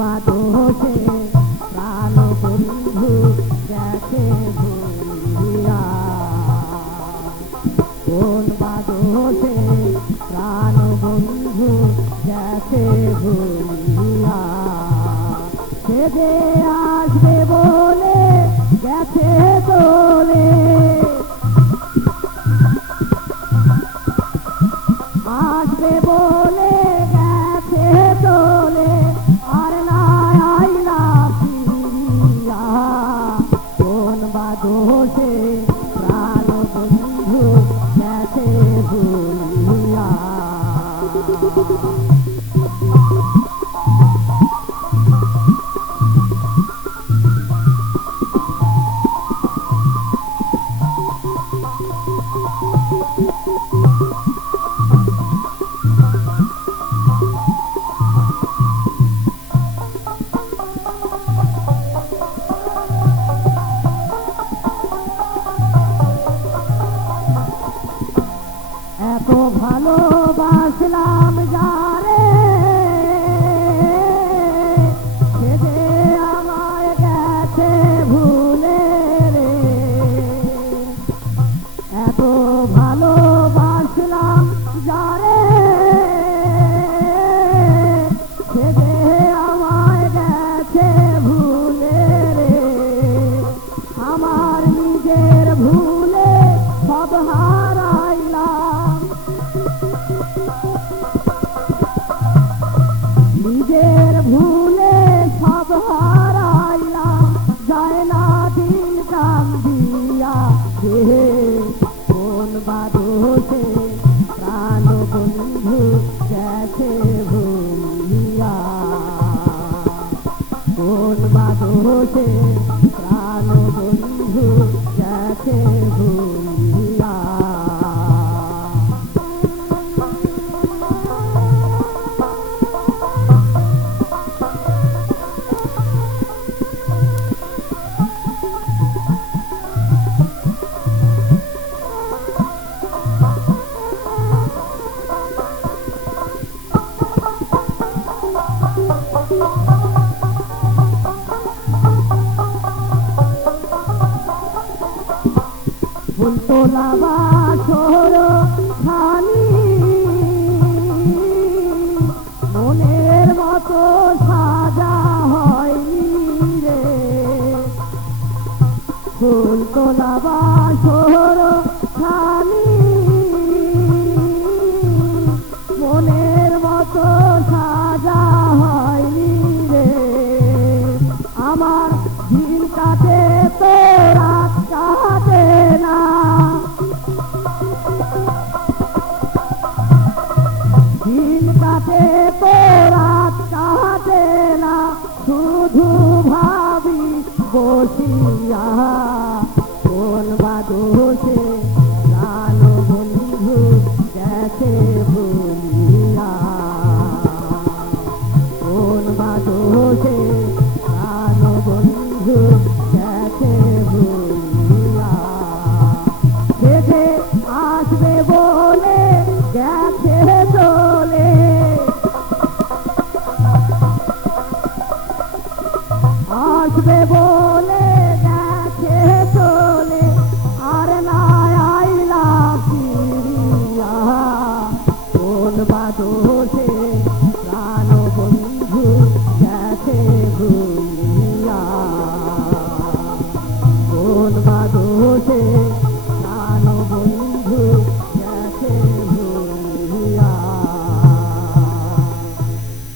বাদোষে প্রাণ বন্ধু গেছে ভুলিয়া, কোন বাদোষে প্রাণ বন্ধু গেছে ভুলিয়া, সে যে আসবে বলে গেছে চলে, আসবে বলে গেছে চলে, আর না আইলা ফিরিয়া, কোন বাদোষে প্রাণ বন্ধু গেছে ভুলিয়া। এত ভালোবাসলাম যারে, সে যে আমায় গেছে ভুলে রে, এত ভালোবাসলাম যারে, সে যে আমায় গেছে ভুলে রে, আমার নিজের ভুলে সব হারাইলাম, নিজের ভুলে সব হারাইলাম, যায় না দিন কান্দিয়া, হে কোন বাদোষে প্রাণ বন্ধু গেছে ভুলিয়া, কোন বাদোষে প্রাণ বন্ধু গেছে ভুলিয়া। ফুলতোলা বাসর খানি মনের মতো সাজা হয়নি রে, ফুলতোলা বাসর খানি মনের মতো সাজা হয়নি রে, আমার দিন কাটে তো রাত কাটে না, দিন কাটে তো রাত কাটে না, শুধু ভাবি বসিয়া, কোন বাদোষে প্রাণ বন্ধু গেছে ভুলিয়া, কোন বাদোষে প্রাণ বন্ধু গেছে ভুলিয়া, সে যে আসবে বলে গেছে চলে, আসবে বলে গেছে চলে, আর না আইলা ফিরিয়া, কোন বাদোষে প্রাণ বন্ধু গেছে ভুলিয়া।